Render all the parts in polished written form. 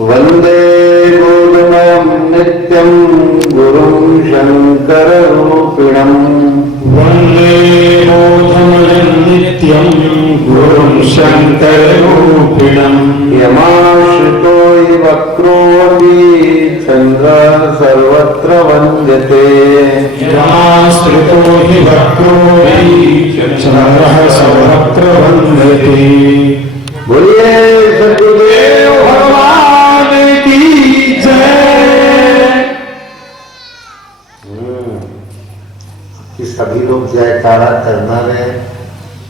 वंदे गुरुमं नित्यं गुरुं शंकररूपिणं। वंदे बोधमयं नित्यं गुरुं शंकररूपिणं। यमाश्रितो हि वक्रोऽपि चन्द्रः सर्वत्र वन्द्यते। यमाश्रितो हि वक्रोऽपि चन्द्रः सर्वत्र वन्द्यते। बोलिए सद्गुरुदेव भगवान की जय। कि सभी लोग जयकारा करना रहे।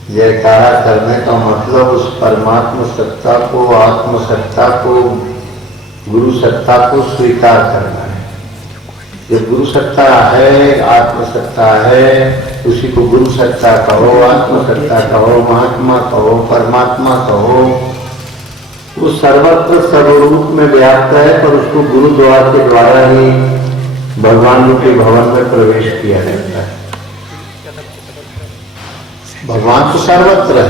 जयकारा करने का मतलब उस परमात्मा सत्ता को, आत्म सत्ता को, गुरु सत्ता को स्वीकार करना है। जो गुरु सत्ता है, आत्म सत्ता है, उसी को गुरु सत्ता कहो, आत्म सत्ता कहो, महात्मा कहो, परमात्मा कहो। वो सर्वत्र सर्वरूप में व्याप्त है, पर उसको गुरु द्वार के द्वारा ही भगवान के भवन में प्रवेश किया जाता है। भगवान तो सर्वत्र है,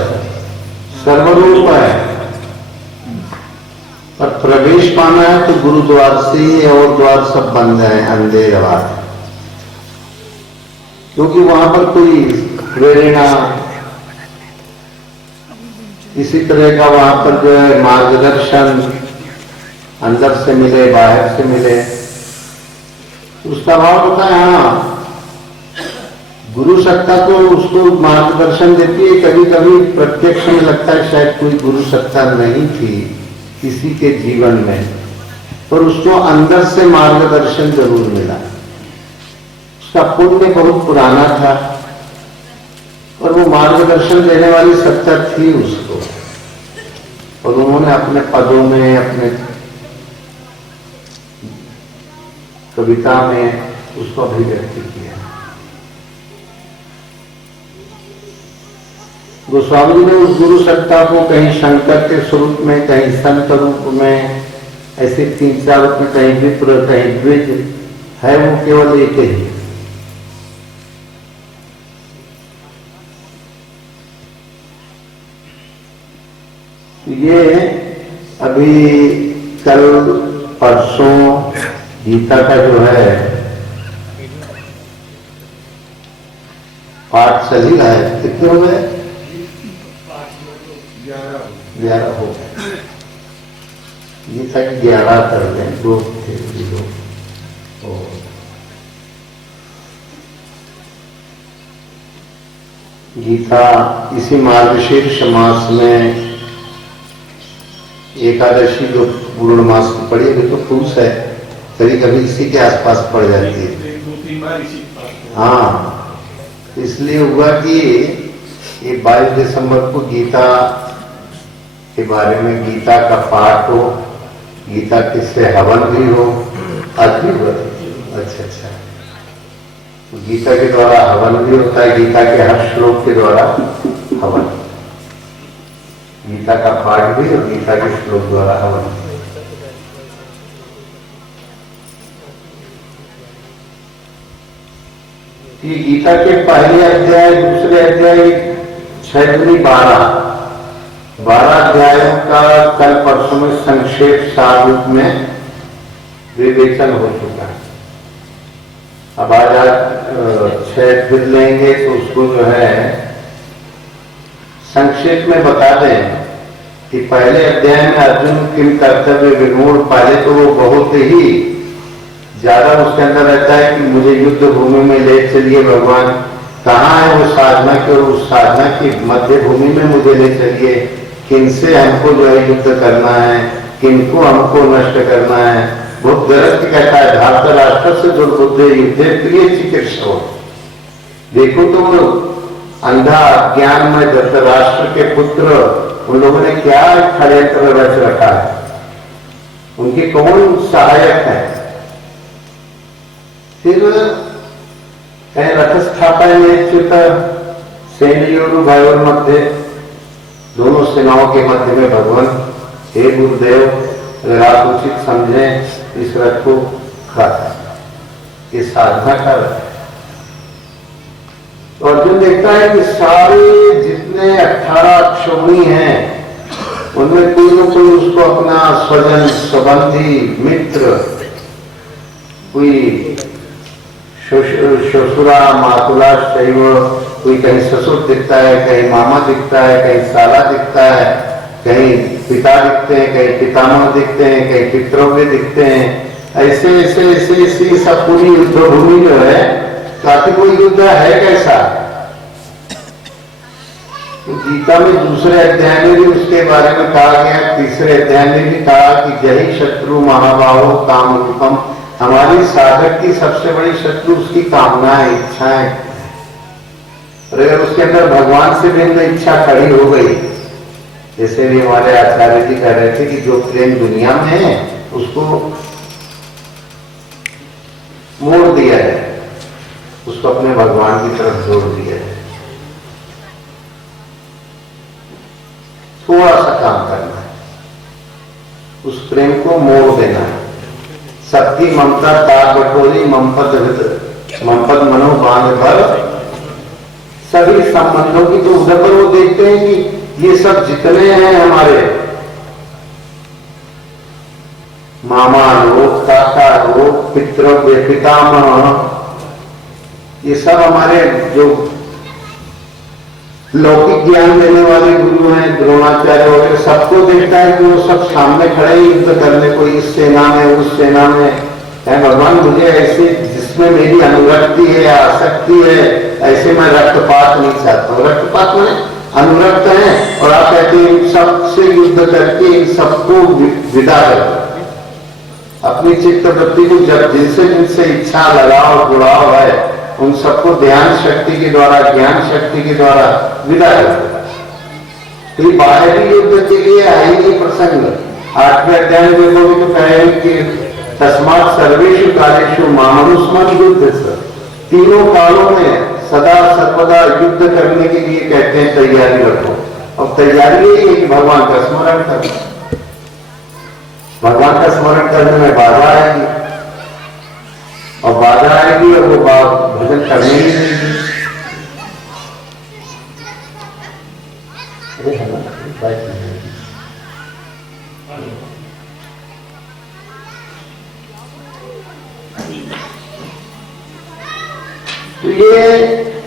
सर्वरूप है, पर प्रवेश पाना है तो गुरु द्वार से ही, और द्वार सब बंद है, अंधेर द्वार, क्योंकि वहां पर कोई प्रेरणा इसी तरह का वहां पर जो है मार्गदर्शन अंदर से मिले, बाहर से मिले, उसका भाव होता है। हाँ, गुरु सत्ता तो उसको मार्गदर्शन देती है। कभी कभी प्रत्यक्ष में लगता है शायद कोई गुरु सत्ता नहीं थी किसी के जीवन में, पर उसको अंदर से मार्गदर्शन जरूर मिला। उसका पुण्य बहुत पुराना था, और वो मार्गदर्शन देने वाली सत्ता थी उसको, और उन्होंने अपने पदों में, अपने कविता में उसको अभिव्यक्त किया। गोस्वामी जी ने उस गुरु सत्ता को कहीं शंकर के स्वरूप में, कहीं संत रूप में, ऐसे 3-4 रूप में, कहीं विप्र, कहीं द्विज है, वो केवल एक ही। ये अभी कल परसों गीता का जो है पाठ चल ही रहा है। कितने हो गए? 11 हो गए। गीता की 11 कर दें, 2 थे। गीता इसी मार्गशीर्ष मास में एकादशी जो पूर्णमास की पड़ी है, तो पूछ है, कभी कभी इसी के आसपास पड़ जाती है। हाँ, इसलिए हुआ कि ये 22 दिसंबर को गीता के बारे में, गीता का पाठ हो, गीता किससे हवन भी हो। अद्भुत। अच्छा, तो गीता के द्वारा हवन भी होता है, गीता के हर श्लोक के द्वारा हवन, गीता का पाठ भी और गीता के श्लोक द्वारा हवन। ये गीता के पहले अध्याय, दूसरे अध्याय 6-12 अध्यायों का कल परसों में संक्षेप सार रूप में विवेचन हो चुका है। अब आज 6 फिर लेंगे, तो उसको जो है संक्षेप में बता दें कि पहले अध्याय में अर्जुन किम कर्तव्य विमूढ़, पहले तो वो बहुत ही ज्यादा उसके अंदर रहता है कि मुझे युद्ध भूमि में ले चलिए भगवान, कहाँ है वो साधना की, और उस साधना की मध्य भूमि में मुझे ले चलिए, किनसे हमको जो है युद्ध करना है, किनको हमको नष्ट करना है। बहुत गरज की कहता है, धार्त राष्ट्र से दुर्बुद्धे युद्धे प्रिय चिकित्सा। देखो तो वो अंधा ज्ञान में धृतराष्ट्र के पुत्र, उन लोगों ने क्या षड्यंत्र रच रखा है, उनके कौन सहायक है, फिर कहीं रथस्थापयच्युत सेनयोरुभयोर मध्य, दोनों सेनाओं के मध्य में भगवान, हे गुरुदेव अगर आप उचित समझें इस रथ को ये साधना कर। तो अर्जुन देखता है कि सारे जितने 18 अक्षौणी हैं उनमें कोई न कोई उसको अपना स्वजन, संबंधी, मित्र, कोई ससुरा मातुला शैव, कोई कहीं ससुर दिखता है, कहीं मामा दिखता है, कहीं साला दिखता है, कहीं पिता दिखते हैं, कहीं पितामह दिखते हैं, कहीं पितृव्य दिखते हैं। ऐसे ऐसे ऐसे ऐसे सब पूरी युद्ध भूमि जो है, ताकि कोई युद्ध है कैसा। तो गीता में दूसरे अध्याय में भी उसके बारे में कहा गया, तीसरे अध्याय में भी कहा कि जय शत्रु महाबाहो काम रूपम, हमारी साधक की सबसे बड़ी शत्रु उसकी कामनाएं, इच्छाएं। और अगर उसके अंदर भगवान से भिन्न इच्छा खड़ी हो गई, जैसे भी हमारे आचार्य जी कह रहे थे कि जो प्रेम दुनिया में है उसको मोड़ दिया है, उसको अपने भगवान की तरफ जोड़ दिया है। थोड़ा सा काम करना है, उस प्रेम को मोड़ देना है। शक्ति ममता तार बटोरी ममपद मनो बांध पर, सभी संबंधों की तो उधर पर वो देखते हैं कि ये सब जितने हैं हमारे मामा लोग, काका लोग, पितृव्य, पितामह, ये सब हमारे जो लौकिक ज्ञान देने वाले गुरु हैं, द्रोणाचार्य वगैरह, सबको देखता है कि वो सब सामने खड़े युद्ध करने को, इस सेना में उस सेना में है। भगवान मुझे ऐसे जिसमें मेरी अनुरक्ति है, आसक्ति है, ऐसे मैं रक्तपात नहीं चाहता हूँ। रक्तपात में अनुरक्त है और आप कहते हैं इन सबसे युद्ध करके इन सबको विदा कर, अपनी चित्त वृत्ति को जब जिनसे जिनसे इच्छा लगाव जुड़ाव है उन सबको ध्यान शक्ति के द्वारा, ज्ञान शक्ति के द्वारा विदा करता। तो बाहरी युद्ध के लिए आएंगे प्रसंग। 8वें अध्याय में देखोगे तो कहेंगे कि तस्मात् सर्वेषु कालेषु मामनुस्मरण युद्ध, तीनों कालों में सदा सर्वदा युद्ध करने के लिए कहते हैं तैयारी रखो। और तैयारी यही है कि भगवान का स्मरण करो। भगवान का स्मरण करने में बाधा आएगी और बाधा आएगी और वो भजन करने ही नहीं। तो ये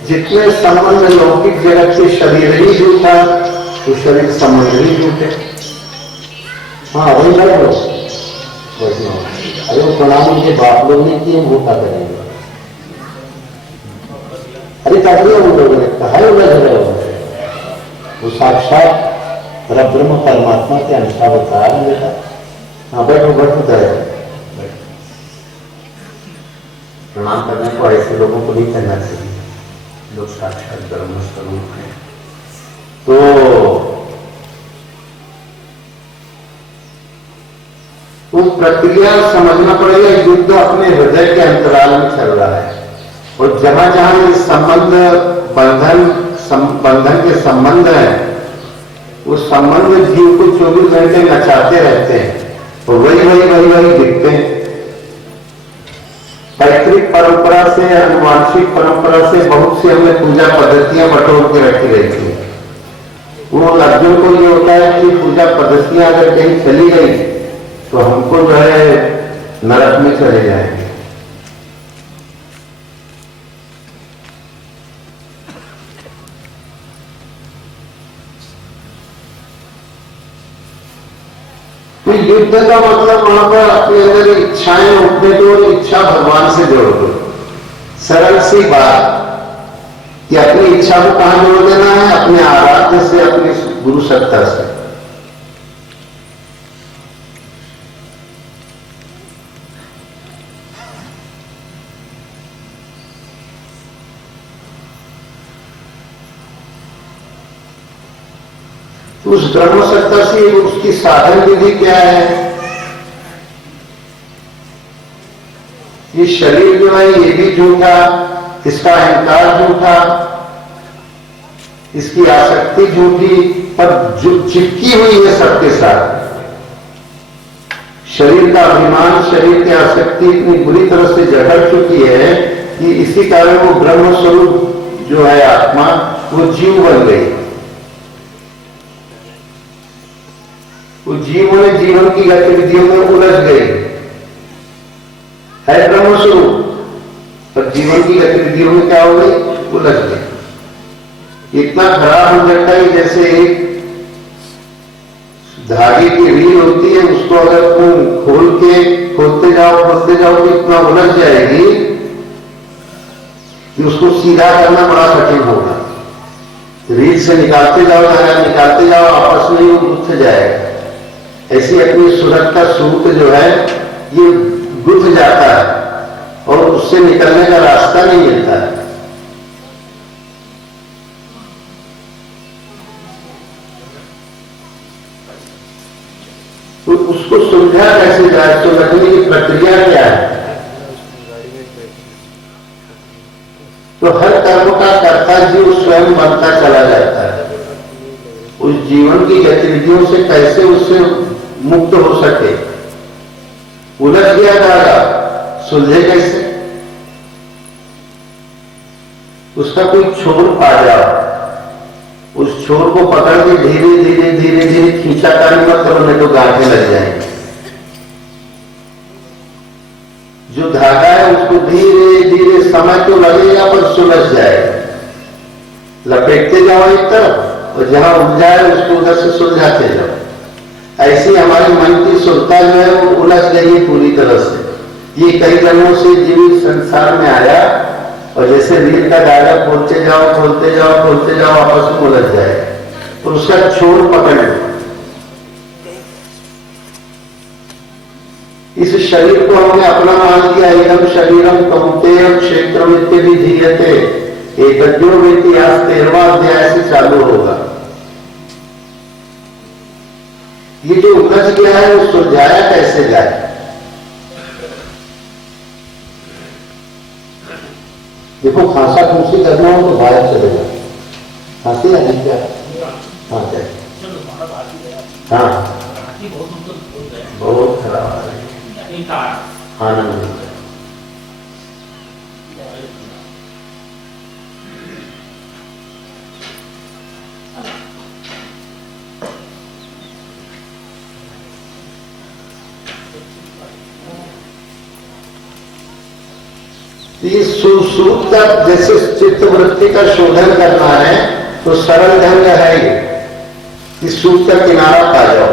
जितने संबंध लौकिक जगत के शरीर ही झूठा, तो शरीर संबंध ही झूठे। हाँ वही लग अरे वो प्रणाम उनके बाप लोग ने किए, वो क्या करेंगे। अरे ताकि उन लोगों ने कहा है उलझ रहे हो, वो साक्षात परब्रह्म परमात्मा के अंशा बता रहे हैं। बेटा हाँ बैठो बैठो जाए। प्रणाम करने को ऐसे लोगों को नहीं करना चाहिए, लोग साक्षात ब्रह्म स्वरूप हैं। तो वो प्रक्रिया समझना पड़ेगा। युद्ध अपने हृदय के अंतराल में चल रहा है और जहां जहां ये संबंध बंधन के संबंध है, उस संबंध जीव को 24 घंटे नचाते रहते हैं और वही दिखते हैं। पैतृक परंपरा से, अनुवांशिक परंपरा से बहुत सी हमने पूजा पद्धतियां बटोर के रखी रहती है। वो अर्जुन को ये होता है कि पूजा पद्धतियां अगर कहीं चली गई तो हमको जो है नरक में चले जाएंगे। तो युद्ध का मतलब वहां पर अपने अंदर इच्छाएं उठने दो, इच्छा भगवान से जोड़ दो। सरल सी बात कि अपनी इच्छा को कहां जोड़ देना है, अपने आराध्य से, अपनी गुरु सत्ता से। उस ब्रह्म सत्ता से उसकी साधन विधि क्या है ये शरीर जो है ये भी झूठा, इसका अहंकार झूठा, इसकी आसक्ति झूठी, पर जो चिपकी हुई है सबके साथ। शरीर का अभिमान, शरीर की आसक्ति इतनी बुरी तरह से जकड़ चुकी है कि इसी कारण वो ब्रह्म स्वरूप जो है आत्मा, वो जीव बन गई। वो जीव ने जीवन की गतिविधियों में उलझ गई, है ब्रह्म स्वरूप, पर जीवन की गतिविधियों में क्या हो गई? उलझ गई। इतना खराब हो जाता है जैसे एक धागे की रील होती है, उसको अगर तुम खोलते जाओ तो इतना उलझ जाएगी कि उसको सीधा करना बड़ा कठिन होगा। रील से निकालते जाओ, आपस में वो गुथ जाएगा। ऐसी अपनी सूरत का सूत्र जो है ये गुथ जाता है और उससे निकलने का रास्ता नहीं मिलता है। तो उसको सुलझा कैसे जाए? तो लगने की प्रक्रिया क्या है? तो हर कर्म का कर्ता जीव स्वयं बनता चला जाता है। उस जीवन की गतिविधियों से कैसे उससे मुक्त हो सके? उलझ गया धागा, सुलझे कैसे? उसका कोई छोर पा जाओ, उस छोर को पकड़ के धीरे धीरे खींचा करने मत करो, नहीं तो गांठें लग जाएंगी। जो धागा है उसको धीरे धीरे समय तो लगेगा पर सुलझ जाएगा। लपेटते जाओ एक तरफ और जहां उलझा है उसको उधर से सुलझाते जाओ। ऐसी हमारी मन की सुरता जो है वो उलझ गई है पूरी तरह से। ये कई जन्मों से जीवित संसार में आया और जैसे रील का धागा खोलते जाओ आपस में उलझ जाए और उसका छोर पकड़ लो। इस शरीर को हमने अपना मान लिया, एकदम शरीरम कौन्तेय क्षेत्रम इत्यादि धीयते, एक इतिहास 13वां अध्याय से चालू होगा। ये जो उलझ गया है वो सुलझाया कैसे जाए? देखो, खांसा खुशी करना हो तो बाहर चले जाओ। खांसी आ रही क्या? हाँ क्या? हाँ बहुत खराब आ रही है, आनंद नहीं। ये सुसूत का जैसे चित्त वृत्ति का शोधन करना है तो सरल ढंग है ये, इस सूत का किनारा पा जाओ।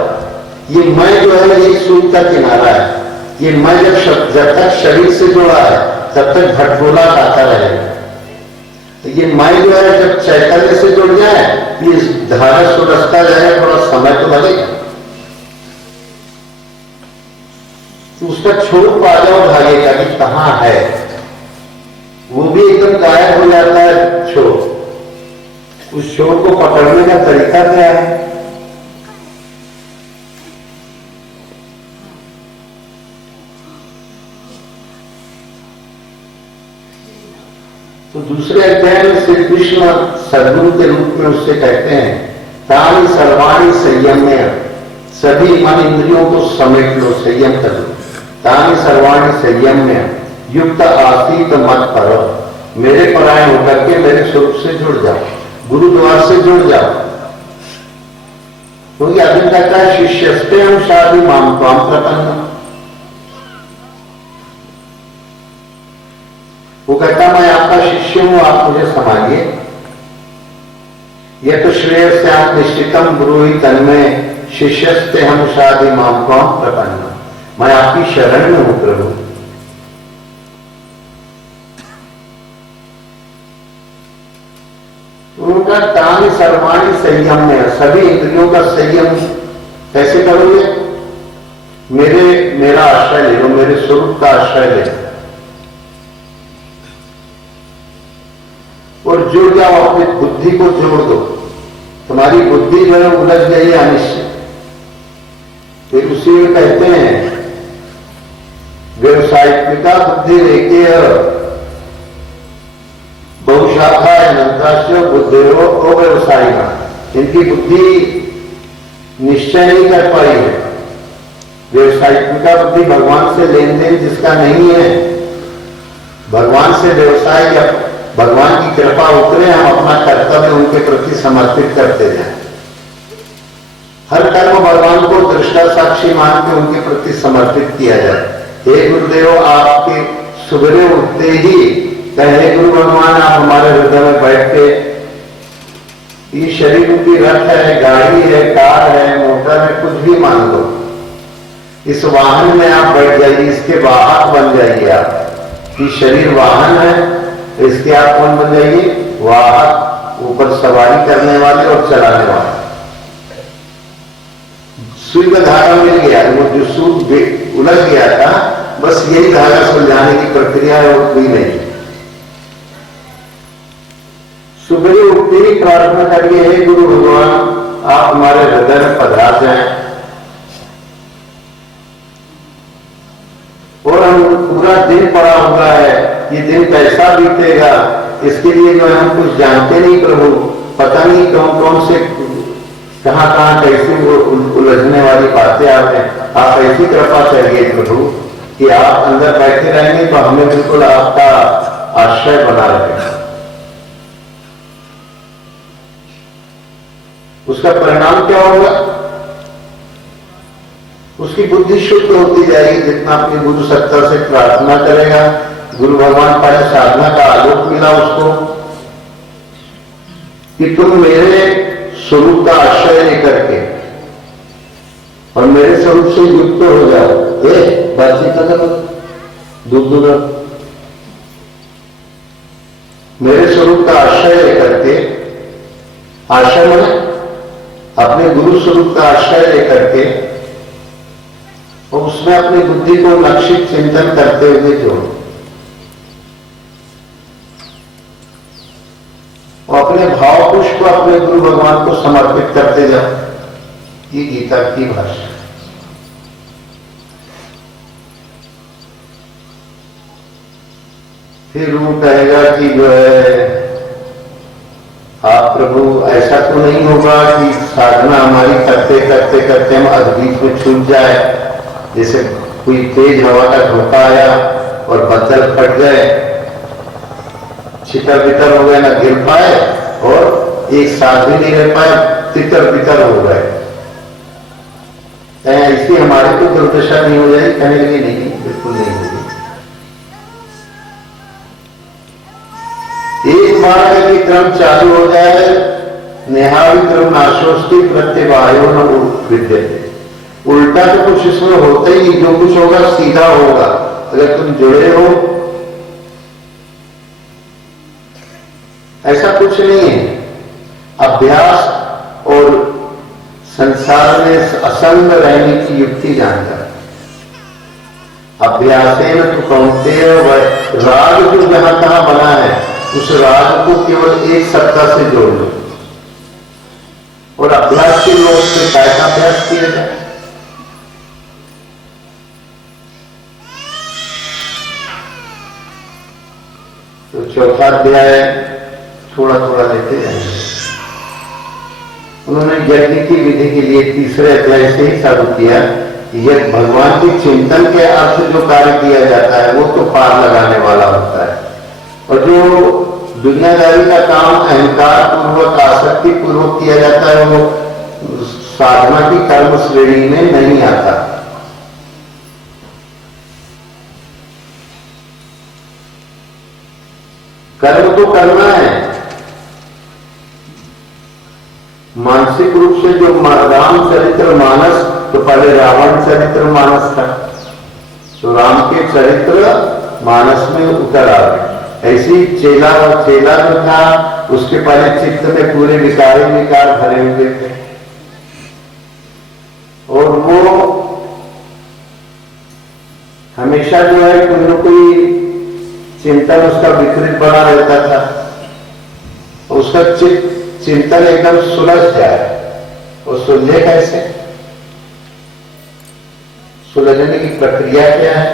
ये मैं जो है ये सूत का किनारा है। ये मैं जब तक शरीर से जुड़ा है तब तक भटकोला खाता रहेगा। तो ये मैं जो है जब चैतन्य से जुड़ जाए ये धारा सुरक्षता जाए, थोड़ा समय तो लगेगा। तो उसका छोड़ पा जाओ धागे का कि कहां है, वो भी एकदम गायब हो जाता है छोर। उस छोर को पकड़ने का तरीका क्या है? तो दूसरे अध्याय में श्री कृष्ण सद्गुरु के रूप में उससे कहते हैं, तानि सर्वाणि संयम्य, सभी मन इंद्रियों को समेट लो, संयम कर लो। तानि सर्वाणि संयम्य युक्त आसीत मत करो, मेरे परायण होकर के मेरे स्वरूप से जुड़ जाओ, गुरुद्वार से जुड़ जाओ। क्योंकि अर्जुन कहता है शिष्यस्ते हम शादी माम त्वाम प्रपन्न। वो कहता मैं आपका शिष्य हूं, आप मुझे संभालिए। यह तो श्रेय से आप निश्चितम ब्रूहि तन्मय शिष्यस्ते हम शादी माम त्वाम प्रपन्न। मैं आपकी शरण में हूं प्रभु। उनका तानि सर्वाणि संयम में, सभी इंद्रियों का संयम कैसे करोगे? मेरा आश्रय ले लो, मेरे स्वरूप का आश्रय ले लो और जुड़ जाओ, अपनी बुद्धि को जोड़ दो। तुम्हारी बुद्धि जो है उलझ गई अनिश्चित। फिर उसी में कहते हैं व्यवसायिका बुद्धि लेके बहुशाखा अनंताश्य बुद्धियो अव्यवसायिका, इनकी बुद्धि निश्चय नहीं कर पाई है। व्यवसायिका बुद्धि भगवान से लेन देन जिसका नहीं है, भगवान से व्यवसाय या भगवान की कृपा उतरे, हम अपना कर्तव्य उनके प्रति समर्पित करते जाएं। हर कर्म भगवान को दृष्टा साक्षी मान के उनके प्रति समर्पित किया जाए। हे गुरुदेव, आपके सुबह उठते ही कहे गुरु भगवान आप हमारे हृदय में बैठ के, ये शरीर की रथ है, गाड़ी है, कार है, मोटर है, कुछ भी मान लो, इस वाहन में आप बैठ जाइए, इसके वाहक बन जाइए। आप ये शरीर वाहन है, इसके आप कौन बन जाइए? वाहक, ऊपर सवारी करने वाले और चलाने वाले। सुई का धागा मिल गया, वो जो सूद उलझ गया था, बस यही धागा सुलझाने की प्रक्रिया है और कोई नहीं। सुबह उठते ही प्रार्थना करिए, हे गुरु भगवान आप हमारे हृदय में पधार जाएं और हम पूरा दिन पड़ा हुआ है, ये दिन कैसा बीतेगा इसके लिए जो हम कुछ जानते नहीं प्रभु, पता नहीं कौन कौन से कहां कहां कैसे वो उलझने वाली बातें आते हैं। आप ऐसी कृपा करिए प्रभु कि आप अंदर बैठे रहेंगे तो हमें बिल्कुल आपका आश्रय बना रहेगा। उसका परिणाम क्या होगा? उसकी बुद्धि शुद्ध होती जाएगी। जितना अपनी गुरु सत्ता से प्रार्थना करेगा, गुरु भगवान का साधना का आलोक मिला उसको कि तुम मेरे स्वरूप का आश्रय लेकर के और मेरे स्वरूप से युक्त हो जाओ। बातचीत करो, दूर मेरे स्वरूप का आश्रय लेकर के, आश्रय में अपने गुरु स्वरूप का आश्रय लेकर के और उसमें अपनी बुद्धि को लक्षित चिंतन करते हुए जोड़ो और अपने भाव पुष्प को अपने गुरु भगवान को समर्पित करते जाओ। ये गीता की भाषा। फिर वो कहेगा कि जो है आप प्रभु ऐसा तो नहीं होगा कि साधना हमारी करते करते करते हम बीच में छूट जाए, जैसे कोई तेज हवा का झोंका आया और बदल फट गए, छितर बितर हो गए, ना गिर पाए और एक साथ भी नहीं रह पाए, तितर बितर हो गए। ऐसी हमारी तो दुर्दशा नहीं हो जाएगी? कहने लगे नहीं, बिल्कुल नहीं होगी। एक बार यदि क्रम चालू हो जाए, नेहावि क्रम नाशोस्ती प्रत्यवायो न विद्यते, उल्टा तो कुछ इसमें होता ही नहीं, जो कुछ होगा सीधा होगा। अगर तुम जुड़े हो, ऐसा कुछ नहीं है। अभ्यास और संसार में असंग रहने की युक्ति जानकर अभ्यासेन तो कौन्तेय राग जो जहां तहां बना है, उस राग को केवल एक सत्ता से जोड़ लो और अभ्यास के लोग से कैसा अभ्यास किया जाए। तो चौथा अध्याय थोड़ा थोड़ा लेते जाएंगे। उन्होंने यज्ञ की विधि के लिए तीसरे अध्याय से ही चालू किया। यह भगवान के चिंतन के अर्थ जो कार्य किया जाता है वो तो पार लगाने वाला होता है, और जो दुनियादारी का काम अहंकार पूर्वक आसक्ति पूर्वक किया जाता है वो साधना की कर्म श्रेणी में नहीं आता। कर्म तो करना है, मानसिक रूप से जो रामचरित्र मानस, तो पहले रावण चरित्र मानस था, तो राम के चरित्र मानस में उतर आ गए। ऐसी चेला जो था उसके पहले चित्त में पूरे विकार भरे हुए थे, और वो हमेशा जो है कोई न कोई चिंतन उसका विकृत बना रहता था। उसका चिंतन एकदम सुलझ जाए, और सुलझे कैसे? सुलझने की प्रक्रिया क्या है?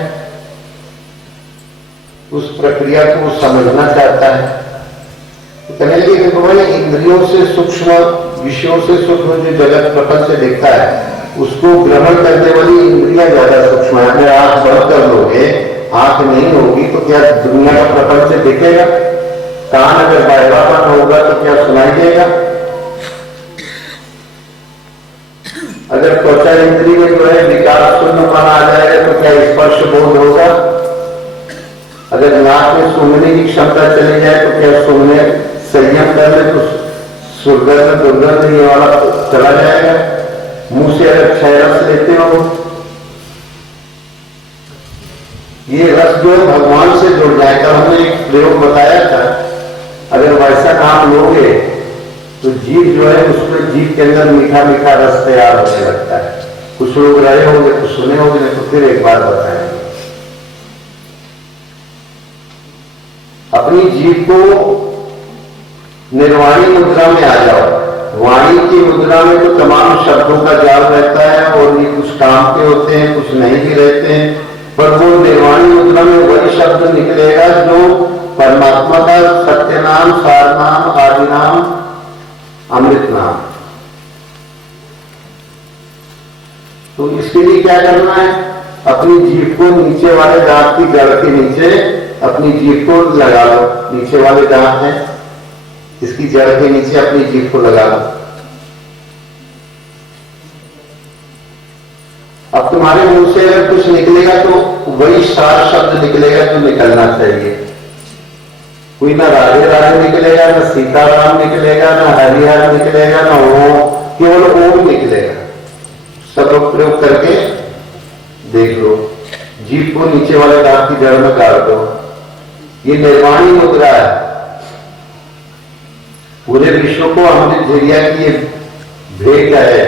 उस प्रक्रिया को समझना चाहता है। तो कहने लगे देखो भाई, इंद्रियों से सूक्ष्म विषयों से सूक्ष्म जो जगत प्रपंच दिखता है उसको ग्रहण करने वाली इंद्रियां ज्यादा सूक्ष्म है। अगर आंख बंद कर लोगे, आंख नहीं होगी तो क्या दुनिया का प्रपंच दिखेगा? कान अगर बहरापन होगा तो क्या सुनाई देगा? अगर त्वचा इंद्रिय में जो है विकार शून्यपन आ जाएगा तो क्या स्पर्श बोध होगा? अगर नाक में सूंघने की क्षमता चली जाए तो क्या सूंघने संयम कर ले तो सुगंध दुर्गंध ये वाला चला जाएगा? मुंह से अगर 6 रस लेते हो, ये रस जो भगवान से जुड़ जाएगा। हमने एक प्रयोग बताया था, अगर वैसा काम लोगे तो जीव जो है उसमें जीव के अंदर मीठा मीठा रस तैयार होने लगता है। कुछ लोग रहे होंगे कुछ सुने होंगे, नहीं तो फिर एक बार बताएंगे। अपनी जीव को निर्वाणी मुद्रा में आ जाओ। वाणी की मुद्रा में तो तमाम शब्दों का जाल रहता है और ये कुछ काम के होते हैं, कुछ नहीं भी रहते हैं, पर वो निर्वाणी मुद्रा में वही शब्द निकलेगा जो परमात्मा का सत्य नाम, सार नाम, आदि नाम, अमृत नाम। तो इसके लिए क्या करना है? अपनी जीभ को नीचे वाले दांत की जड़ के नीचे अपनी जीभ को लगा लो। नीचे वाले दांत हैं, इसकी जड़ के नीचे अपनी जीभ को लगा लो। अब तुम्हारे मुंह से अगर कुछ निकलेगा तो वही सार शब्द निकलेगा जो निकलना चाहिए। कोई ना राधे राधे निकलेगा, ना सीताराम निकलेगा, ना हरिहर निकलेगा, ना ओम, केवल ओम निकलेगा। सब लोग प्रयोग करके देख लो। जीभ को नीचे वाले दांत की जड़ में गाड़ दो। ये निर्वाणी मुद्रा है। पूरे विश्व को अमृत झरिया की भेंट है,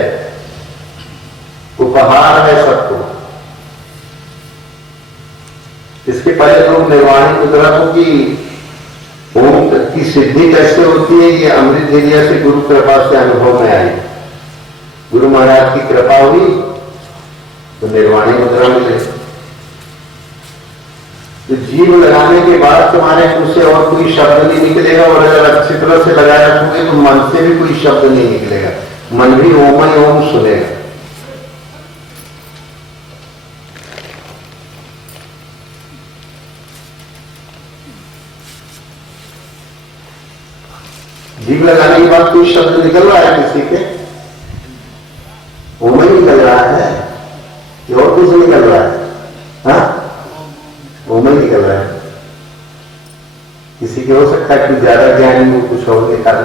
उपहार है सबको। इसके पहले लोग निर्वाणी मुद्रा को कि ओम की सिद्धि कैसे होती है, ये अमृत झरिया से गुरु कृपा से अनुभव में आई। गुरु महाराज की कृपा हुई तो निर्वाणी मुद्रा मिले। तो जीव लगाने के बाद तुम्हारे मुंह से और कोई शब्द नहीं निकलेगा, और अगर अच्छी तरह से लगाए रखोगे तो मन से भी कोई शब्द नहीं निकलेगा। मन भी ओम ही ओम सुनेगा। जीव लगाने के बाद कोई शब्द निकल रहा है किसी के? ओम ही निकल रहा है कि और कुछ निकल रहा है? हाँ, ओम ही निकल रहा है। किसी के हो सकता है कि ज्यादा ज्ञानी हो, कुछ और निकाल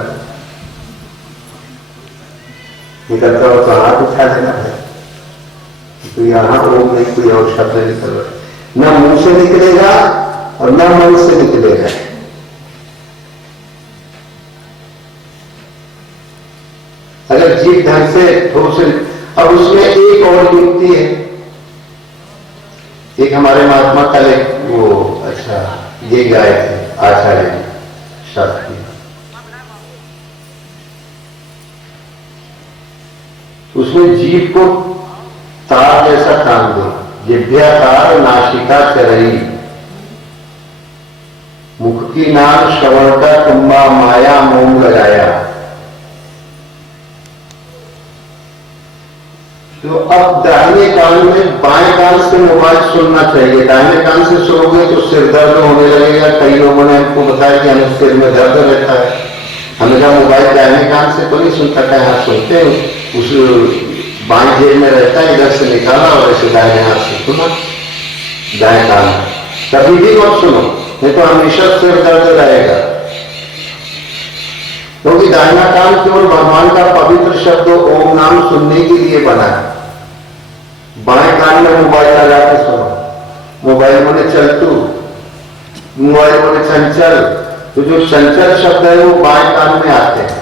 निकलता हो तो हाथ उठा देना है। तो यहां ओम नहीं, कोई और शब्द निकल रहा है। न मुंह से निकलेगा और न मन से निकलेगा। अगर जीव ढंग से ठोस, अब उसमें एक और युक्ति है। एक हमारे महात्मा कल वो अच्छा ये गाय थे आचार्य शास्त्री, उसमें जीव को तार जैसा काम दो। जिभ्या तार नाशिका चरई, मुख की नाम श्रवण का कुंभा माया मोम लगाया। तो अब दाहिने कान में बाएं कान से मोबाइल सुनना चाहिए। दाहिने कान से सुनोगे तो सिर दर्द होने लगेगा। कई लोगों ने हमको बताया कि हमें सिर में दर्द रहता है। हमने कहा मोबाइल दाहिने कान से तो नहीं सुनता, क्या हाँ सुनते हैं, उस बाएं जेब में रहता है, इधर से निकाला और ऐसे दाहिने हाथ से सुना दाएं कान। कभी भी मत सुनो, नहीं तो हमेशा सिर दर्द रहेगा। क्योंकि दाहिना कान केवल भगवान का पवित्र शब्द ओम नाम सुनने के लिए बना है। बाएं कान में मोबाइल लगा के सुनो। मोबाइल बोले चलतू, मोबाइल बोले चंचल, तो जो चंचल शब्द है वो बाएं कान में आते हैं,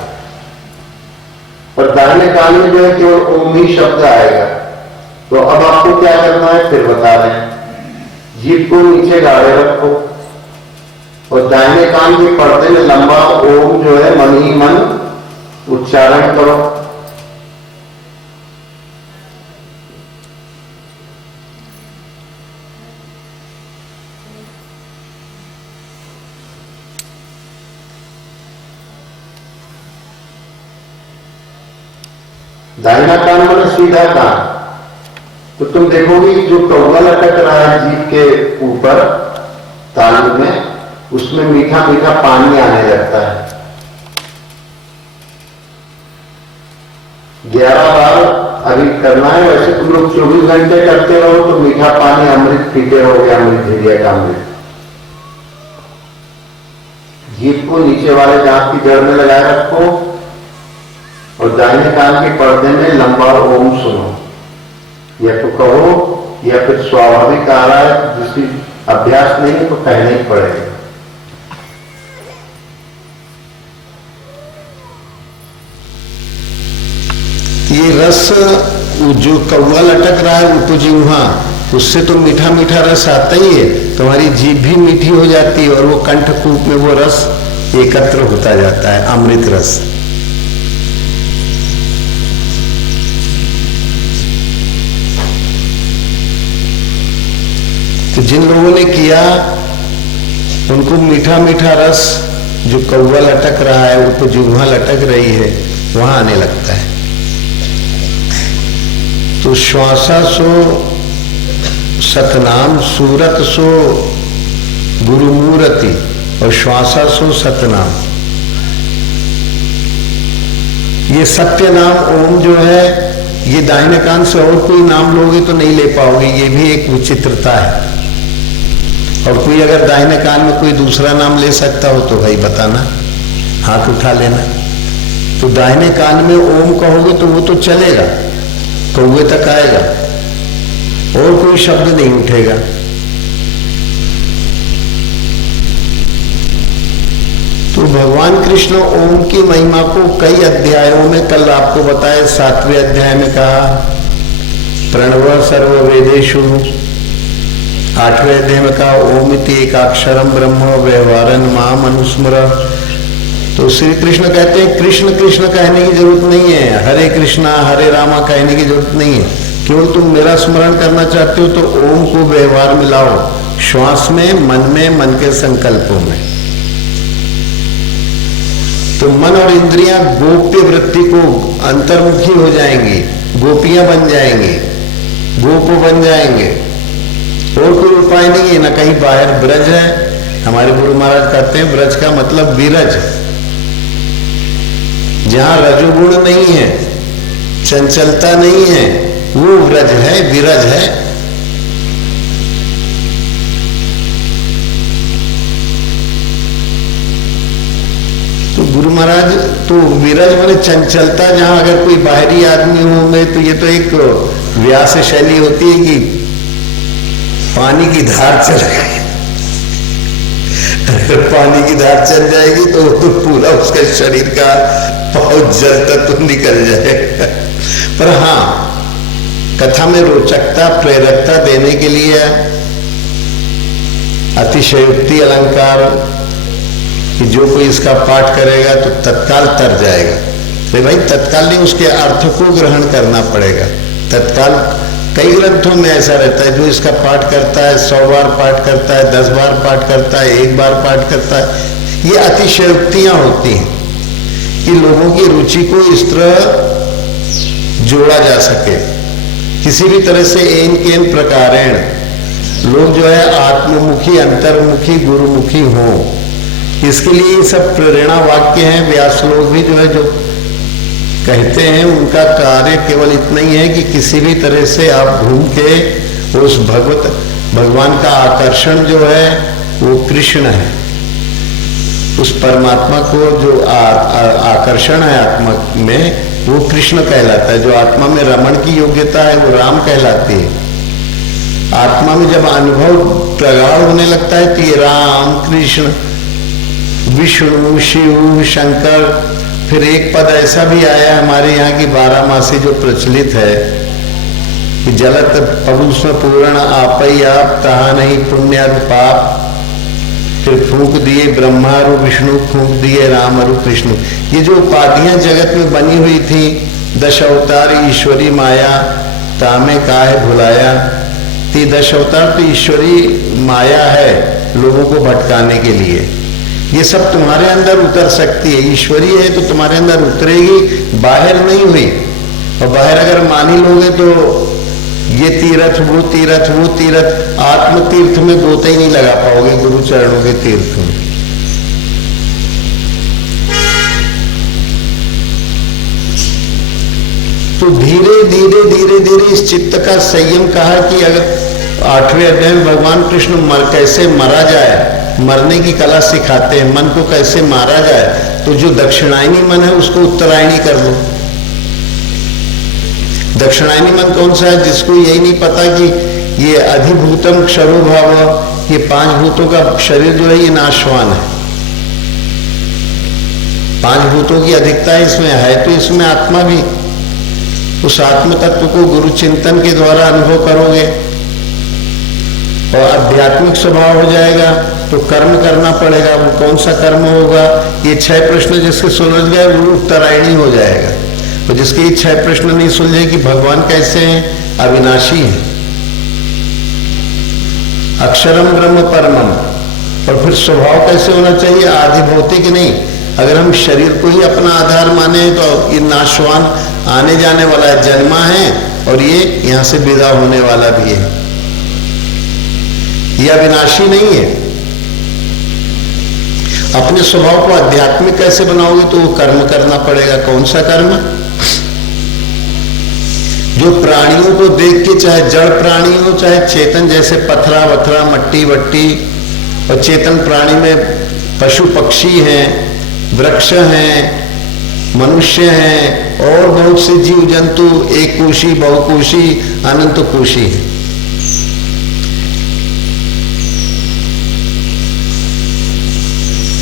और दाहिने कान में जो है केवल ओम ही शब्द आएगा। तो अब आपको क्या करना है फिर बता रहे हैं। जीभ को नीचे गाड़े रखो और दाहिने कान के पर्दे में लंबा ओम जो है मन ही मन उच्चारण करो। दाहिना कान मैंने सीधा कान। तो तुम देखोगे जो कौवा लटक रहा है जीभ के ऊपर तालु में, उसमें मीठा मीठा पानी आने लगता है। 11 बार अभी करना है। वैसे तुम लोग 24 घंटे करते रहो तो मीठा पानी अमृत पीते रहोगे, अमृत धीरे का अमृत। जीभ को नीचे वाले दांत की जड़ में लगाए रखो और दाहिने कान के पर्दे में लंबा ओम सुनो, या तो कहो या फिर स्वाभाविक आ रहा है, जिसकी अभ्यास नहीं है तो कहना ही पड़ेगा। ये रस जो कौवा लटक रहा है वो तो जिह्वा, उससे तो मीठा मीठा रस आता ही है। तुम्हारी जीभ भी मीठी हो जाती है और वो कंठकूप में वो रस एकत्र होता जाता है, अमृत रस। तो जिन लोगों ने किया उनको मीठा मीठा रस जो कौवा लटक रहा है, वो तो जिह्वा लटक रही है, वहां आने लगता है। तो श्वासा सो सतनाम, सूरत सो गुरुमूर्ति और श्वासा सो सतनाम। ये सत्य नाम ओम जो है, ये दाहिने कान से और कोई नाम लोगे तो नहीं ले पाओगे, ये भी एक विचित्रता है। और कोई अगर दाहिने कान में कोई दूसरा नाम ले सकता हो तो भाई बताना, हाथ उठा लेना। तो दाहिने कान में ओम कहोगे तो वो तो चलेगा, कौवे तक आएगा और कोई शब्द नहीं उठेगा। तो भगवान कृष्ण ओम की महिमा को कई अध्यायों में, कल आपको बताए 7वें अध्याय में कहा प्रणव सर्व वेदेषु, 8वें अध्याय में कहा ओम इति एकाक्षरम ब्रह्म व्यवहारन माम अनुस्मर। तो श्री कृष्ण कहते हैं कृष्ण कृष्ण कहने की जरूरत नहीं है, हरे कृष्णा हरे रामा कहने की जरूरत नहीं है। केवल तुम मेरा स्मरण करना चाहते हो तो ओम को व्यवहार में लाओ, श्वास में, मन के संकल्पों में। तो मन और इंद्रियां गोप्य वृत्ति को अंतर्मुखी हो जाएंगी, गोपियां बन जाएंगी, गोप बन जाएंगे। और कोई उपाय नहीं है, ना कहीं बाहर ब्रज है। हमारे गुरु महाराज कहते हैं ब्रज का मतलब विरज, जहां रजोगुण नहीं है, चंचलता नहीं है, वो व्रज है, विरज है। तो गुरु महाराज तो विरज माने चंचलता, जहां अगर कोई बाहरी आदमी होंगे तो ये तो एक व्यास शैली होती है कि पानी की धार चल गई, अगर पानी की धार चल जाएगी तो पूरा उसका शरीर का बहुत जल तक तो निकल जाएगा। पर हाँ, कथा में रोचकता प्रेरकता देने के लिए अतिशयोक्ति अलंकार कि जो कोई इसका पाठ करेगा तो तत्काल तर जाएगा। तो भाई तत्काल नहीं, उसके अर्थ को ग्रहण करना पड़ेगा तत्काल। कई ग्रंथों में ऐसा रहता है, जो इसका पाठ करता है 100 बार पाठ करता है, 10 बार पाठ करता है, 1 बार पाठ करता है। ये अतिशयोक्तियां होती हैं कि लोगों की रुचि को इस तरह जोड़ा जा सके, किसी भी तरह से एन केन प्रकारेण लोग जो है आत्ममुखी, अंतर्मुखी, गुरुमुखी हों। इसके लिए ये सब प्रेरणा वाक्य हैं। व्यास लोग भी जो है जो कहते हैं, उनका कार्य केवल इतना ही है कि किसी भी तरह से आप घूम के उस भगवान का आकर्षण जो है वो कृष्ण है, उस परमात्मा को जो आकर्षण है आत्मा में वो कृष्ण कहलाता है। जो आत्मा में रमण की योग्यता है वो राम कहलाती है। आत्मा में जब अनुभव प्रगाढ़ होने लगता है तो ये राम, कृष्ण, विष्णु, शिव, शंकर। फिर एक पद ऐसा भी आया हमारे यहाँ की 12 मासी जो प्रचलित है कि जलत पबुस पूर्ण आपई आप, तहा नहीं पुण्य पाप। फिर फूंक दिए ब्रह्मा रु विष्णु, फूंक दिए राम रु कृष्ण। ये जो उपाधियां जगत में बनी हुई थी, 10 अवतार ईश्वरी माया, तामे काहे भुलाया। 10 अवतार तो ईश्वरी माया है लोगों को भटकाने के लिए। ये सब तुम्हारे अंदर उतर सकती है, ईश्वरीय है तो तुम्हारे अंदर उतरेगी, बाहर नहीं हुई। और बाहर अगर मान ही लोगे तो ये तीर्थ वो तीर्थ वो तीर्थ, आत्म तीर्थ में गोता ही नहीं लगा पाओगे गुरु चरणों के तीर्थ में। तो धीरे धीरे धीरे धीरे इस चित्त का संयम कहा कि अगर 8वें अध्याय में भगवान कृष्ण कैसे मरा जाए, मरने की कला सिखाते हैं, मन को कैसे मारा जाए। तो जो दक्षिणायनी मन है उसको उत्तरायणी कर दो। दक्षिणायनी मन कौन सा है? जिसको यही नहीं पता कि ये अधिभूतम क्षरो भाव, ये 5 भूतों का शरीर जो है ये नाशवान है। 5 भूतों की अधिकता इसमें है, तो इसमें आत्मा भी। उस आत्म तत्व को गुरु चिंतन के द्वारा अनुभव करोगे और आध्यात्मिक स्वभाव हो जाएगा। तो कर्म करना पड़ेगा। वो कौन सा कर्म होगा? ये 6 प्रश्न जिसके सुलझ गए वो उत्तरायणी हो जाएगा। तो जिसके ये 6 प्रश्न नहीं सुलझे कि भगवान कैसे हैं, अविनाशी हैं, अक्षरम ब्रह्म परमम, और फिर स्वभाव कैसे होना चाहिए? आदि भौतिक नहीं। अगर हम शरीर को ही अपना आधार माने तो ये नाशवान आने जाने वाला है, जन्मा है और ये यहां से विदा होने वाला भी है, ये अविनाशी नहीं है। अपने स्वभाव को आध्यात्मिक कैसे बनाओगे? तो वो कर्म करना पड़ेगा। कौन सा कर्म? जो प्राणियों को देख के, चाहे जड़ प्राणी हो चाहे चेतन, जैसे पथरा वथरा मट्टी वट्टी, और चेतन प्राणी में पशु पक्षी हैं, वृक्ष हैं, मनुष्य हैं, और बहुत से जीव जंतु, एक कोशी बहुकोशी अनंत कोशी है।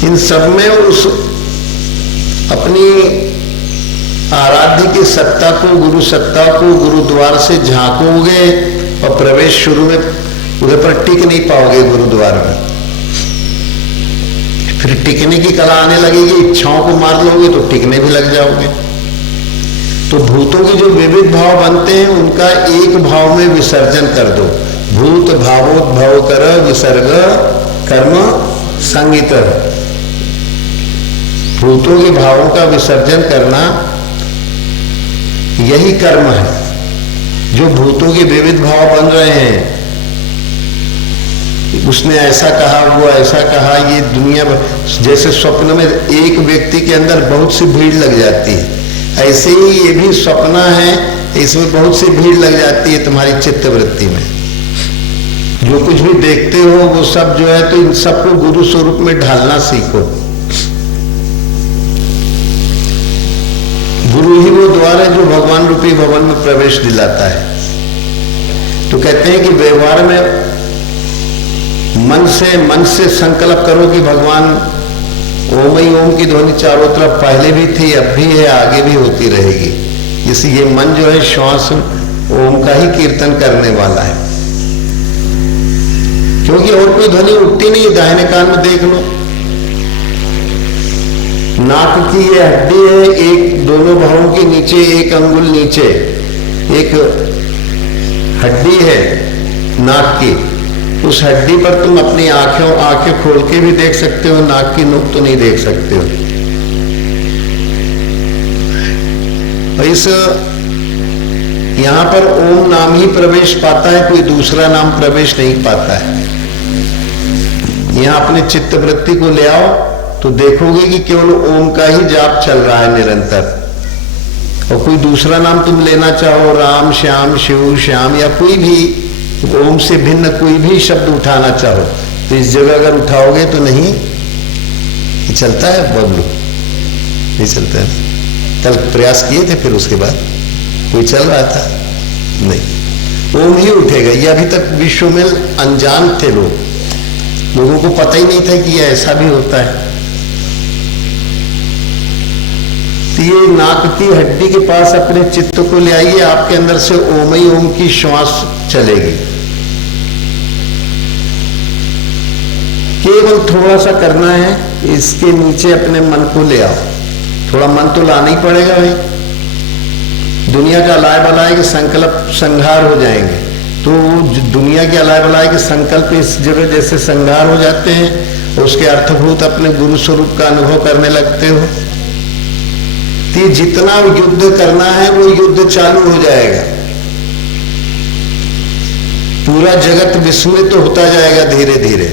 इन सब में उस अपनी आराध्य की सत्ता को, गुरु सत्ता को गुरुद्वार से झांकोगे और प्रवेश शुरू में उधर पर टिक नहीं पाओगे गुरुद्वार में। फिर टिकने की कला आने लगेगी, इच्छाओं को मार लोगे तो टिकने भी लग जाओगे। तो भूतों के जो विविध भाव बनते हैं उनका एक भाव में विसर्जन कर दो। भूत भावोद्भव कर विसर्ग कर्म संगीत। भूतों के भावों का विसर्जन करना यही कर्म है। जो भूतों के विविध भाव बन रहे हैं, उसने ऐसा कहा, वो ऐसा कहा, ये दुनिया जैसे स्वप्न में एक व्यक्ति के अंदर बहुत सी भीड़ लग जाती है, ऐसे ही ये भी स्वप्न है, इसमें बहुत सी भीड़ लग जाती है तुम्हारी चित्त वृत्ति में। जो कुछ भी देखते हो वो सब जो है, तो इन सबको गुरु स्वरूप में ढालना सीखो। गुरु ही वो द्वार है जो भगवान रूपी भवन में प्रवेश दिलाता है। तो कहते हैं कि व्यवहार में मन से संकल्प करो कि भगवान, ओम ही ओम की ध्वनि चारों तरफ पहले भी थी, अब भी है, आगे भी होती रहेगी। इसलिए ये मन जो है श्वास ओम का ही कीर्तन करने वाला है, क्योंकि और कोई ध्वनि उठती नहीं। दाहिने कान में देख लो, नाक की ये हड्डी है, एक दोनों भावों के नीचे, एक अंगुल नीचे एक हड्डी है नाक की। उस हड्डी पर तुम अपनी आंखें खोल के भी देख सकते हो, नाक की नोक तो नहीं देख सकते हो। और इस यहां पर ओम नाम ही प्रवेश पाता है, कोई दूसरा नाम प्रवेश नहीं पाता है। यहां अपने चित्त वृत्ति को ले आओ तो देखोगे कि केवल ओम का ही जाप चल रहा है निरंतर, और कोई दूसरा नाम तुम लेना चाहो, राम श्याम शिव श्याम या कोई भी ओम से भिन्न कोई भी शब्द उठाना चाहो, तो इस जगह अगर उठाओगे तो नहीं चलता है। बबलू नहीं चलता है। कल प्रयास किए थे, फिर उसके बाद कोई चल रहा था नहीं, ओम ही उठेगा। ये अभी तक विश्व में अनजान थे लोग, लोगों को पता ही नहीं था कि ये ऐसा भी होता है। तो ये नाक की हड्डी के पास अपने चित्त को ले आइए, आपके अंदर से ओम ही ओम की श्वास चलेगी। केवल थोड़ा सा करना है, इसके नीचे अपने मन को ले आओ। थोड़ा मन तो लाना ही पड़ेगा भाई, दुनिया का अलाय बलाय के संकल्प संघार हो जाएंगे। तो दुनिया के अलाय बलाय के संकल्प इस जगह जैसे संघार हो जाते हैं, उसके अर्थभूत अपने गुरु स्वरूप का अनुभव करने लगते हो। तो जितना युद्ध करना है वो युद्ध चालू हो जाएगा। पूरा जगत विस्मृत तो होता जाएगा धीरे धीरे।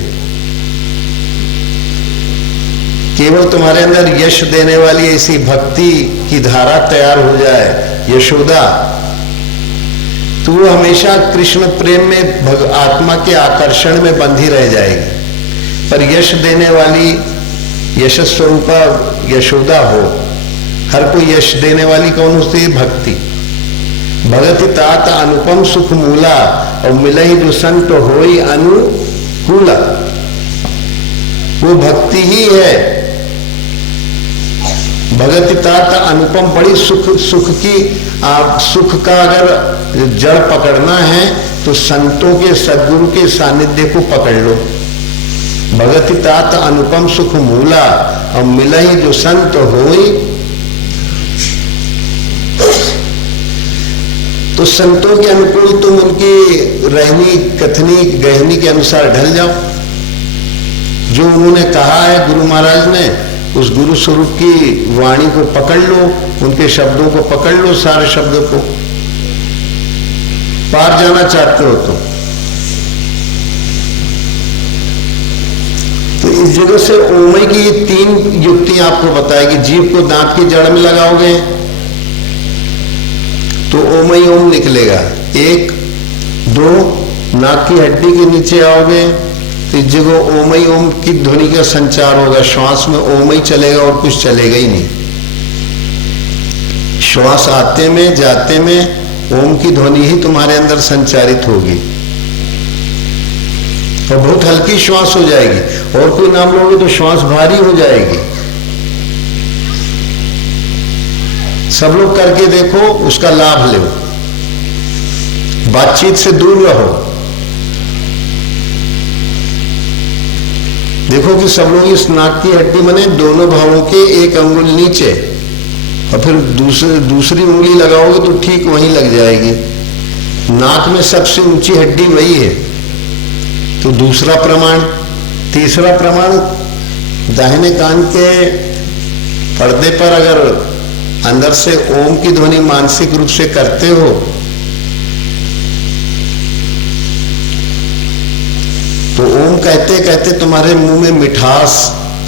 केवल तुम्हारे अंदर यश देने वाली ऐसी भक्ति की धारा तैयार हो जाए, यशोदा, तो वो हमेशा कृष्ण प्रेम में आत्मा के आकर्षण में बंधी रह जाएगी। पर यश देने वाली यश स्वरूपा यशोदा हो, हर कोई यश देने वाली कौन होती है? भक्ति। भगति तात अनुपम सुख मूला, और मिलई जो संत होई अनुकूला। वो भक्ति ही है। भगति तात अनुपम, बड़ी सुख की सुख का अगर जड़ पकड़ना है तो संतों के, सद्गुरु के सानिध्य को पकड़ लो। भगति तात अनुपम सुख मूला, और मिलई जो संत होई। तो संतों के अनुकूल तुम उनकी रहनी कथनी गहनी के अनुसार ढल जाओ। जो उन्होंने कहा है गुरु महाराज ने, उस गुरु स्वरूप की वाणी को पकड़ लो, उनके शब्दों को पकड़ लो, सारे शब्दों को। पार जाना चाहते हो तो इस जगह से ओमई की ये 3 युक्तियां आपको बताएगी। जीव को दांत की जड़ में लगाओगे तो ओमई ओम निकलेगा। 1, 2, नाक की हड्डी के नीचे आओगे तो इस जगह ओमई ओम की ध्वनि का संचार होगा। श्वास में ओमई चलेगा और कुछ चलेगा ही नहीं। श्वास आते में जाते में ओम की ध्वनि ही तुम्हारे अंदर संचारित होगी, और बहुत हल्की श्वास हो जाएगी। और कोई नाम लोगे तो श्वास भारी हो जाएगी। सब लोग करके देखो, उसका लाभ लो। बातचीत से दूर रहो। देखो कि सब लोग इस नाक की हड्डी बने दोनों भावों के 1 अंगुल नीचे, और फिर दूसरी उंगली लगाओगे तो ठीक वहीं लग जाएगी। नाक में सबसे ऊंची हड्डी वही है। तो दूसरा प्रमाण। तीसरा प्रमाण, दाहिने कान के पर्दे पर अगर अंदर से ओम की ध्वनि मानसिक रूप से करते हो तो ओम कहते कहते तुम्हारे मुंह में मिठास,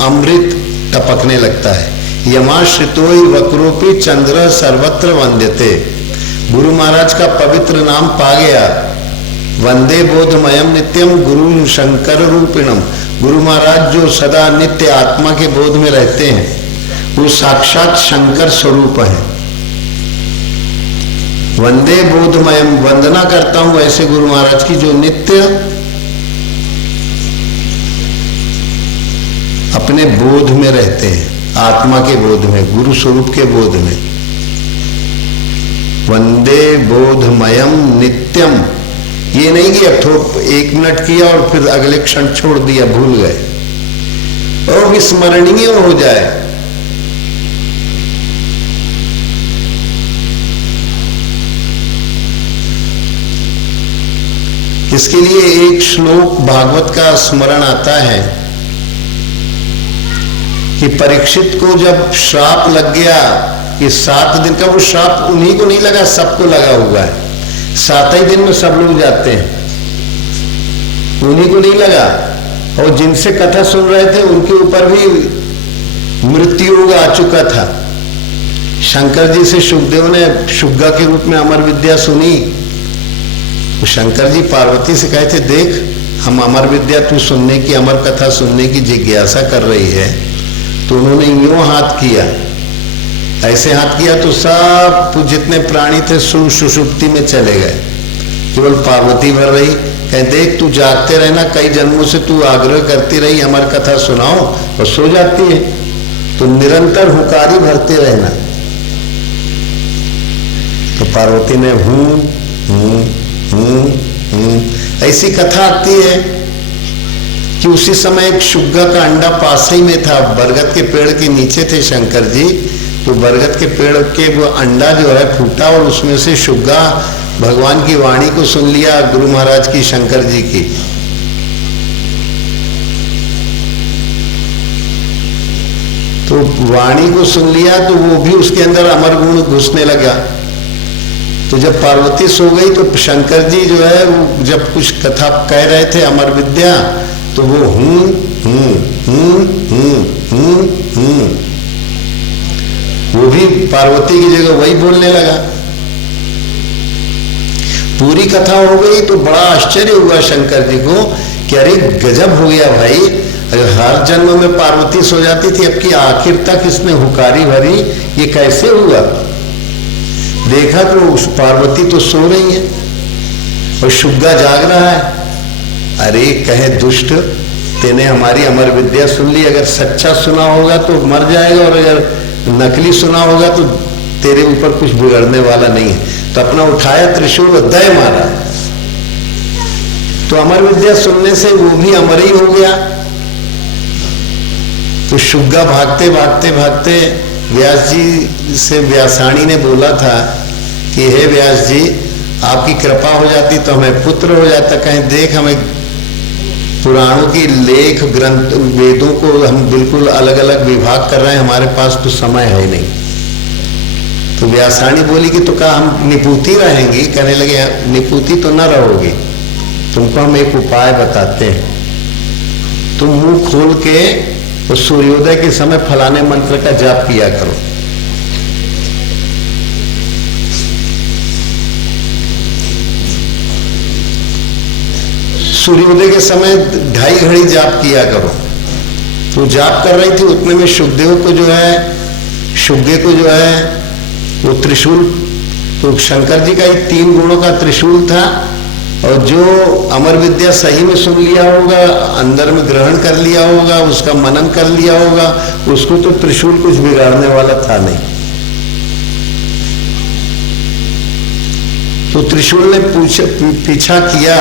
अमृत टपकने लगता है। यमाश्रितोई वक्रोपी चंद्र सर्वत्र वंद्यते। गुरु महाराज का पवित्र नाम पा गया। वंदे बोधमयम नित्यम गुरु शंकर रूपिणम। गुरु महाराज जो सदा नित्य आत्मा के बोध में रहते हैं, वो साक्षात शंकर स्वरूप है। वंदे बोधमयम, वंदना करता हूं ऐसे गुरु महाराज की जो नित्य अपने बोध में रहते हैं, आत्मा के बोध में, गुरु स्वरूप के बोध में। वंदे बोधमयम नित्यम। ये नहीं कि अब 1 मिनट किया और फिर अगले क्षण छोड़ दिया, भूल गए, और विस्मरणीय हो जाए। इसके लिए एक श्लोक भागवत का स्मरण आता है कि परीक्षित को जब श्राप लग गया कि 7 दिन का, वो श्राप उन्हीं को नहीं लगा, सबको लगा हुआ है। 7 ही दिन में सब लोग जाते हैं, उन्हीं को नहीं लगा। और जिनसे कथा सुन रहे थे उनके ऊपर भी मृत्यु आ चुका था। शंकर जी से सुखदेव ने शुग्गा के रूप में अमर विद्या सुनी। तो शंकर जी पार्वती से कहे थे, देख हम अमर विद्या तू सुनने की, अमर कथा सुनने की जिज्ञासा कर रही है। तो उन्होंने यूं हाथ किया, ऐसे हाथ किया तो सब जितने प्राणी थे सुषुप्ति में चले गए। केवल पार्वती भर रही। कहे, देख तू जागते रहना, कई जन्मों से तू आग्रह करती रही अमर कथा सुनाओ, और सो जाती है। तो निरंतर हुकारी भरते रहना। तो पार्वती ने ऐसी कथा आती है कि उसी समय एक शुग्गा का अंडा पास ही में था। बरगद के पेड़ के नीचे थे शंकर जी। तो बरगद के पेड़ के वो अंडा जो है फूटा, और उसमें से शुग्गा भगवान की वाणी को सुन लिया, गुरु महाराज की, शंकर जी की। तो तो वाणी को सुन लिया तो वो भी उसके अंदर अमर गुण घुसने लगा। तो जब पार्वती सो गई तो शंकर जी जो है वो जब कुछ कथा कह रहे थे अमर विद्या, तो वो वो भी पार्वती की जगह वही बोलने लगा। पूरी कथा हो गई तो बड़ा आश्चर्य हुआ शंकर जी को कि अरे गजब हो गया भाई, अगर हर जन्म में पार्वती सो जाती थी, अब की आखिर तक इसने हुकारी भरी, ये कैसे हुआ। देखा तो उस पार्वती तो सो रही है और शुग्गा जाग रहा है। अरे कहे दुष्ट, तेने हमारी अमर विद्या सुन ली, अगर सच्चा सुना होगा तो मर जाएगा और अगर नकली सुना होगा तो तेरे ऊपर कुछ बिगड़ने वाला नहीं है। तो अपना उठाया त्रिशूल और दय मारा। तो अमर विद्या सुनने से वो भी अमर ही हो गया। तो शुग्गा भागते भागते भागते व्यास जी से व्यासाणी ने बोला था कि हे व्यास जी, आपकी कृपा हो जाती तो हमें पुत्र हो जाता। कहीं देख, हमें पुराणों की लेख ग्रंथ वेदों को हम बिल्कुल अलग अलग विभाग कर रहे हैं, हमारे पास तो समय है नहीं। तो व्यासाणी बोली कि तो कहा हम निपुती रहेंगी। कहने लगे निपुती तो न रहोगी, तुमको हम एक उपाय बताते हैं। तुम मुंह खोल के तो सूर्योदय के समय फलाने मंत्र का जाप किया करो। सूर्योदय के समय 2.5 घड़ी जाप किया करो। तो जाप कर रही थी, उतने में शुकदेव को जो है, शुग्गे को जो है वो त्रिशूल, तो शंकर जी का ही 3 गुणों का त्रिशूल था। और जो अमर विद्या सही में सुन लिया होगा, अंदर में ग्रहण कर लिया होगा, उसका मनन कर लिया होगा, उसको तो त्रिशूल कुछ बिगाड़ने वाला था नहीं। तो त्रिशूल ने पीछा किया।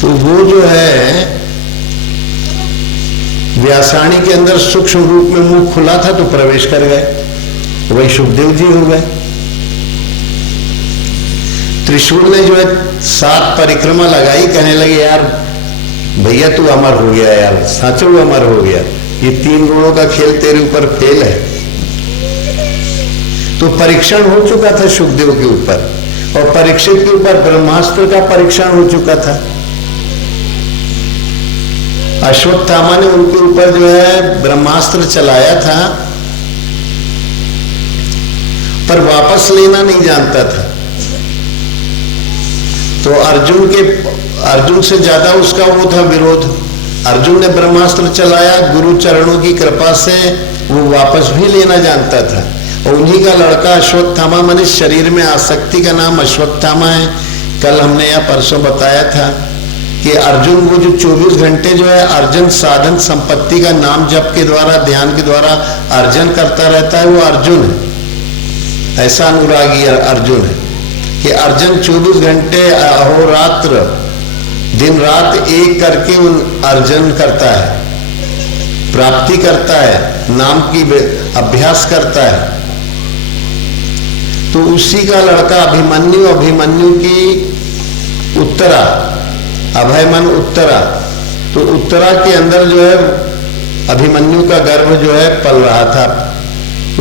तो वो जो है व्यासाणी के अंदर सूक्ष्म रूप में मुंह खुला था तो प्रवेश कर गए, वही सुखदेव जी हो गए। त्रिशूल ने जो है 7 परिक्रमा लगाई। कहने लगे यार भैया तू अमर हो गया, यार साचो अमर हो गया, ये 3 गुणों का खेल तेरे ऊपर फेल है। तो परीक्षण हो चुका था सुखदेव के ऊपर, और परीक्षित के ऊपर ब्रह्मास्त्र का परीक्षण हो चुका था। अश्वत्थामा ने उनके ऊपर जो है ब्रह्मास्त्र चलाया था, पर वापस लेना नहीं जानता था। तो अर्जुन से ज्यादा उसका वो था विरोध। अर्जुन ने ब्रह्मास्त्र चलाया, गुरु चरणों की कृपा से वो वापस भी लेना जानता था। और उन्हीं का लड़का अश्वत्थामा, माने शरीर में आसक्ति का नाम अश्वत्थामा है। कल हमने या परसों बताया था कि अर्जुन वो जो 24 घंटे जो है अर्जन साधन संपत्ति का नाम जप के द्वारा, ध्यान के द्वारा अर्जन करता रहता है, वो अर्जुन है। ऐसा अनुरागी अर्जुन है कि अर्जुन 24 घंटे अहोरात्र दिन रात एक करके उन अर्जन करता है, प्राप्ति करता है, नाम की अभ्यास करता है। तो उसी का लड़का अभिमन्यु, अभिमन्यु की उत्तरा, अभयमन उत्तरा, तो उत्तरा के अंदर जो है अभिमन्यु का गर्भ जो है पल रहा था।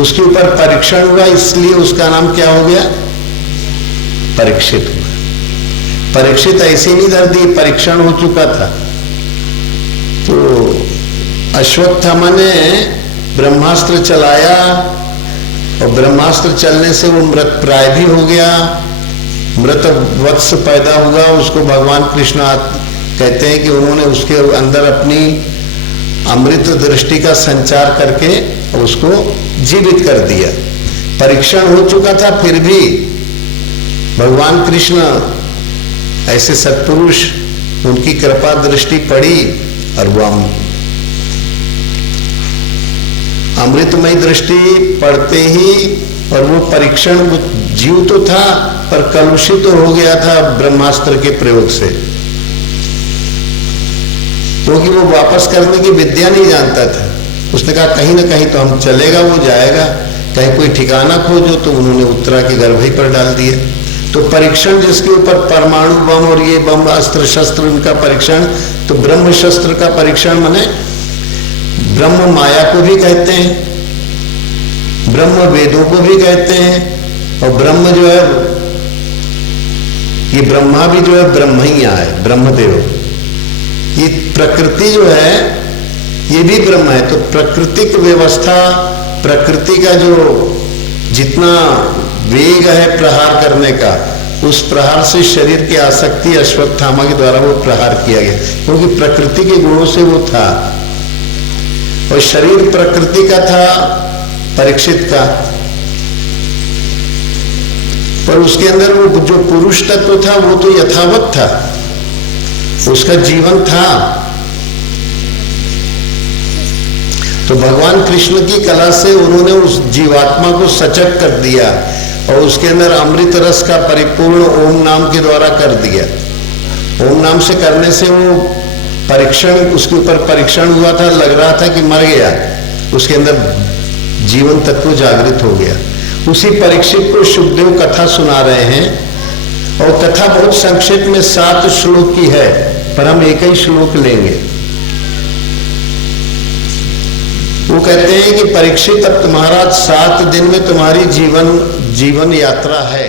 उसके ऊपर परीक्षण हुआ, इसलिए उसका नाम क्या हो गया, परीक्षित हुआ। परीक्षित ऐसे नहीं धर दी, परीक्षण हो चुका था। तो अश्वत्थामा ने ब्रह्मास्त्र चलाया और ब्रह्मास्त्र चलने से वो मृत प्राय भी हो गया, मृत वत्स पैदा हुआ। उसको भगवान कृष्ण कहते हैं कि उन्होंने उसके अंदर अपनी अमृत दृष्टि का संचार करके उसको जीवित कर दिया। परीक्षण हो चुका था, फिर भी भगवान कृष्ण ऐसे सत्पुरुष, उनकी कृपा दृष्टि पड़ी और वो अमृतमय दृष्टि पड़ते ही, और वो परीक्षण जीव तो था पर कलुषित तो हो गया था ब्रह्मास्त्र के प्रयोग से, क्योंकि वो वापस करने की विद्या नहीं जानता था। उसने कहा कहीं ना कहीं तो हम चलेगा, वो जाएगा, कहीं कोई ठिकाना खोजो। तो उन्होंने उत्तरा के गर्भ ही पर डाल दिया। तो परीक्षण जिसके ऊपर परमाणु बम और ये बम अस्त्र शस्त्र, उनका परीक्षण, तो ब्रह्म शस्त्र का परीक्षण माने ब्रह्म माया को भी कहते हैं, ब्रह्म वेदों को भी कहते हैं, और ब्रह्म जो है ये ब्रह्मा भी जो है ब्रह्म ही है, ब्रह्मदेव। ये प्रकृति जो है ये भी ब्रह्म है। तो प्राकृतिक व्यवस्था, प्रकृति का जो जितना वेग है प्रहार करने का, उस प्रहार से शरीर की आसक्ति अश्वत्थामा के द्वारा वो प्रहार किया गया, क्योंकि प्रकृति के गुणों से वो था। और शरीर प्रकृति का था, परीक्षित का, पर उसके अंदर वो जो पुरुष तत्व था वो तो यथावत था, उसका जीवन था। तो भगवान कृष्ण की कला से उन्होंने उस जीवात्मा को सचक कर दिया और उसके अंदर अमृत रस का परिपूर्ण ओम नाम के द्वारा कर दिया। ओम नाम से करने से वो परीक्षण, उसके ऊपर परीक्षण हुआ था, लग रहा था कि मर गया, उसके अंदर जीवन तत्व जागृत हो गया। उसी परीक्षित को शुभदेव कथा सुना रहे हैं, और कथा बहुत संक्षिप्त में 7 श्लोक की है, पर हम एक ही श्लोक लेंगे। वो कहते हैं कि परीक्षित अब तुम्हारा 7 दिन में तुम्हारी जीवन यात्रा है।